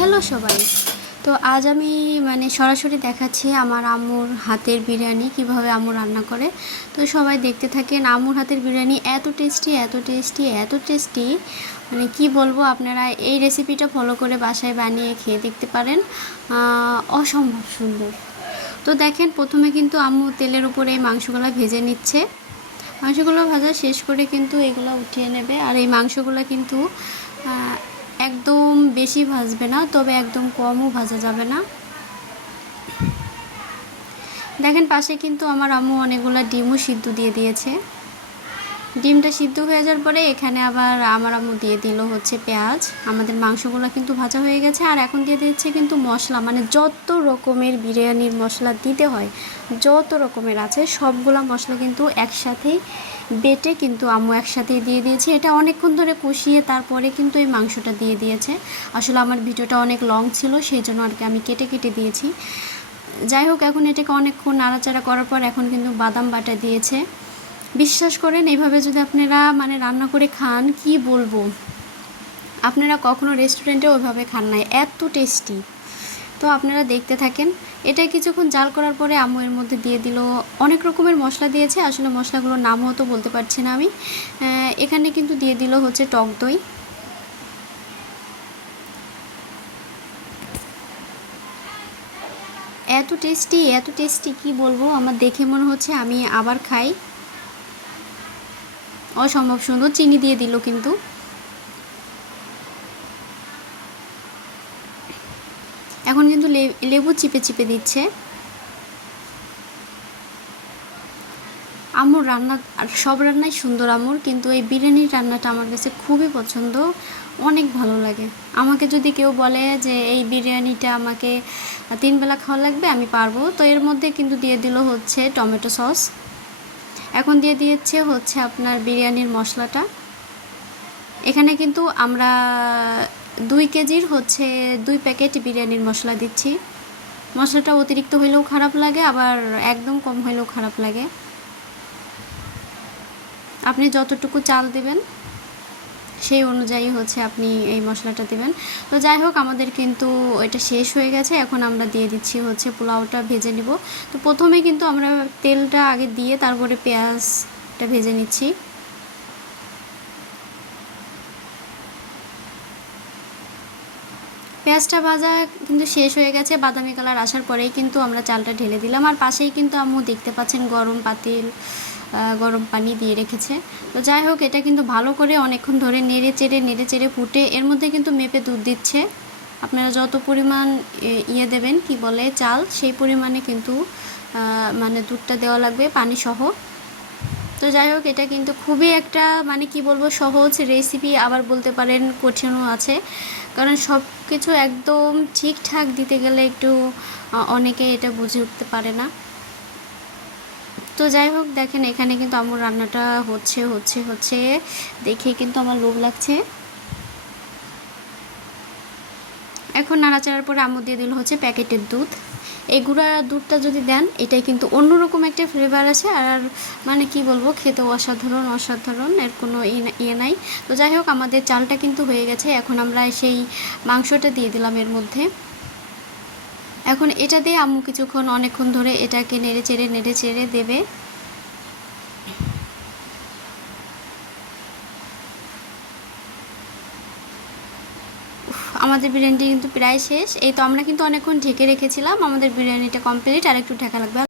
Hello সবাই। তো আজ আমি সরাসরি দেখাচ্ছি আমার আম্মুর হাতের বিরিয়ানি কিভাবে আম্মু রান্না করে। তো সবাই দেখতে থাকেন। আম্মুর হাতের বিরিয়ানি এত টেস্টি এত টেস্টি এত টেস্টি, কি বলবো, আপনারা এই রেসিপিটা ফলো করে বাসায় বানিয়ে খেয়ে দেখতে পারেন। অসম্ভব সুন্দর। তো দেখেন, প্রথমে কিন্তু আম্মু তেলের উপরে এই মাংসগুলো ভেজে নিচ্ছে। মাংসগুলো ভাজা শেষ করে কিন্তু এগুলো উঠিয়ে নেবে। আর এই মাংসগুলো কিন্তু একদম বেশি ভাজবে না, তবে একদম কমও ভাজা যাবে না। দেখেন, পাশে কিন্তু আমার আম্মু অনেকগুলো ডিমও সিদ্ধ দিয়ে দিয়েছে। ডিমটা সিদ্ধ হয়ে যাওয়ার পরে এখানে আবার আমার আম্মু দিয়ে দিল হচ্ছে পেঁয়াজ। আমাদের মাংসগুলো কিন্তু ভাজা হয়ে গেছে। আর এখন দিয়ে দিচ্ছে কিন্তু মশলা, যত রকমের বিরিয়ানির মশলা দিতে হয়, যত রকমের আছে সবগুলা মশলা কিন্তু একসাথেই বেটে কিন্তু আম্মু একসাথেই দিয়ে দিয়েছে। এটা অনেকক্ষণ ধরে কষিয়ে তারপরে কিন্তু এই মাংসটা দিয়ে দিয়েছে। আসলে আমার ভিডিওটা অনেক লং ছিল, সেই জন্য আর কি আমি কেটে কেটে দিয়েছি। যাই হোক, এখন এটাকে অনেকক্ষণ নাড়াচাড়া করার পর এখন কিন্তু বাদাম বাটা দিয়েছে। বিশ্বাস করেন, এইভাবে যদি আপনারা রান্না করে খান, কি বলবো, আপনারা কখনো রেস্টুরেন্টে ওইভাবে খান নাই, এত টেস্টি। তো আপনারা দেখতে থাকেন। এটা কিছুক্ষণ জাল করার পরে আম্মু এর মধ্যে দিয়ে দিল অনেক রকমের মশলা দিয়েছে। আসলে মশলাগুলোর নামও তো বলতে পারছি না আমি। এখানে কিন্তু দিয়ে দিল হচ্ছে টক দই। এত টেস্টি কি বলবো, আমার দেখে মনে হচ্ছে আমি আবার খাই। অসম্ভব সুন্দর। চিনি দিয়ে দিল কিন্তু। এখন কিন্তু লেবু চিপে চিপে দিচ্ছে। আম্মুর রান্না, আর সব রান্নাই সুন্দর আম্মুর, কিন্তু এই বিরিয়ানির রান্নাটা আমার কাছে খুবই পছন্দ, অনেক ভালো লাগে। আমাকে যদি কেউ বলে যে এই বিরিয়ানিটা আমাকে 3 বেলা খাওয়া লাগবে, আমি পারবো। তো এর মধ্যে কিন্তু দিয়ে দিল হচ্ছে টমেটো সস। এখন দিয়ে দিয়েছে হচ্ছে আপনার বিরিয়ানির মশলাটা। এখানে কিন্তু আমরা 2 কেজির হচ্ছে 2 প্যাকেট বিরিয়ানির মশলা দিচ্ছি। মশলাটা অতিরিক্ত হইলেও খারাপ লাগে, আবার একদম কম হইলেও খারাপ লাগে। আপনি যতটুকু চাল দেবেন সেই অনুযায়ী হচ্ছে আপনি এই মশলাটা দেবেন। তো যাই হোক, আমাদের কিন্তু এটা শেষ হয়ে গেছে। এখন আমরা দিয়ে দিচ্ছি হচ্ছে পোলাওটা ভেজে নিব। তো প্রথমে কিন্তু আমরা তেলটা আগে দিয়ে তারপরে পেঁয়াজটা ভেজে নিচ্ছি। পেঁয়াজটা ভাজা কিন্তু শেষ হয়ে গেছে। বাদামি কালার আসার পরেই কিন্তু আমরা চালটা ঢেলে দিলাম। আর পাশেই কিন্তু আম্মু দেখতে পাচ্ছেন গরম পানি দিয়ে রেখেছে। তো যাই হোক, এটা কিন্তু ভালো করে অনেকক্ষণ ধরে নেড়ে চেড়ে ফুটে এর মধ্যে কিন্তু মেপে দুধ দিচ্ছে। আপনারা যত পরিমাণ দেবেন, কি বলে, চাল, সেই পরিমাণে কিন্তু দুধটা দেওয়া লাগবে পানি সহ। তো যাই হোক, এটা কিন্তু খুবই একটা কি বলবো, সহজ রেসিপি, আবার বলতে পারেন কঠিনও আছে। কারণ সব কিছু একদম ঠিকঠাক দিতে গেলে একটু অনেকে এটা বুঝে উঠতে পারে না। তো যাই হোক, দেখেন এখানে কিন্তু আমার রান্নাটা হচ্ছে দেখে কিন্তু আমার লোভ লাগছে। এখন নাড়াচাড়ার পরে আম্মু দিয়ে দিল হচ্ছে প্যাকেটের দুধ। এই গুঁড়া দুধটা যদি দেন, এটাই কিন্তু অন্যরকম একটা ফ্লেভার আছে। আর কি বলবো, খেতে অসাধারণ, এর কোনো ইয়ে নাই। তো যাই হোক, আমাদের চালটা কিন্তু হয়ে গেছে। এখন আমরা সেই মাংসটা দিয়ে দিলাম এর মধ্যে। এখন এটা দিয়ে আম্মু কিছুক্ষণ অনেকক্ষণ ধরে এটাকে নেড়ে চেড়ে দেবে। আমাদের বিরিয়ানিটা কিন্তু প্রায় শেষ। এই তো আমরা কিন্তু অনেকক্ষণ ঢেকে রেখেছিলাম। আমাদের বিরিয়ানিটা কমপ্লিট, আর একটু ঢাকা লাগবে।